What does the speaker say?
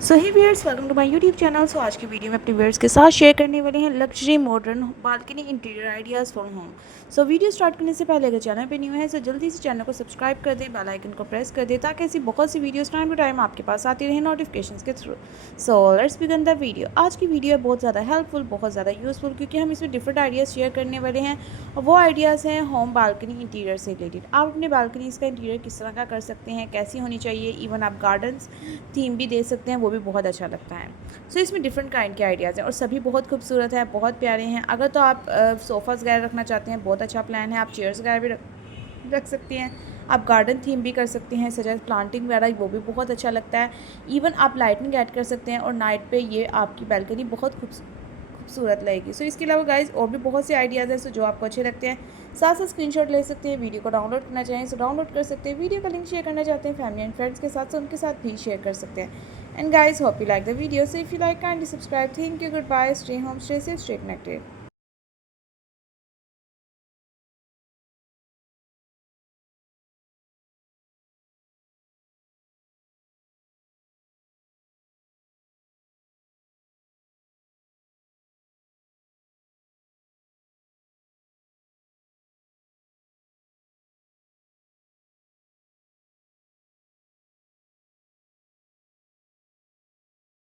So hi viewers, welcome to my YouTube channel. So आज की video में अपने व्यूअर्स के साथ शेयर करने वाले हैं luxury modern balcony interior ideas for home. So video start करने से पहले अगर चैनल पे न्यू है तो जल्दी से चैनल को सब्सक्राइब कर दें, बेल आइकन को प्रेस कर दें ताकि ऐसी बहुत सी वीडियोस टाइम टू टाइम आपके पास आती रहे नोटिफिकेशंस के through. So let's begin the video. आज की वीडियो है बहुत ज़्यादा हेल्पफुल, बहुत ज़्यादा यूज़फुल, क्योंकि हम इसमें डिफरेंट आइडियाज़ शेयर करने वाले हैं और वो आइडियाज़ हैं होम बालकनी इंटीरियर से रिलेटेड। आप अपने बालकनीज़ का इंटीरियर किस तरह का कर सकते हैं, कैसी होनी चाहिए, इवन आप गार्डन्स थीम भी दे सकते हैं, वो भी बहुत अच्छा लगता है। सो इसमें डिफरेंट काइंड के आइडियाज़ हैं और सभी बहुत खूबसूरत हैं, बहुत प्यारे हैं। अगर तो आप सोफ़ाज़ वगैरह रखना चाहते हैं, बहुत अच्छा प्लान है। आप चेयर्स वगैरह भी रख सकते हैं। आप गार्डन थीम भी कर सकते हैं, सच एज प्लांटिंग वगैरह, वो भी बहुत अच्छा लगता है। इवन आप लाइटनिंग ऐड कर सकते हैं और नाइट पे ये आपकी बैल्कनी बहुत खूबसूरत लगेगी। सो इसके अलावा गाइज और भी बहुत से आइडियाज़ हैं, सो जो आपको अच्छे लगते हैं साथ साथ स्क्रीनशॉट ले सकते हैं। वीडियो को डाउनलोड करना चाहें तो डाउनलोड कर सकते हैं। वीडियो का लिंक शेयर करना चाहते हैं फैमिली एंड फ्रेंड्स के साथ, तो उनके साथ भी शेयर कर सकते हैं। And guys, hope you like the video. So if you like, kindly subscribe. Thank you, goodbye, stay home, stay safe, stay connected.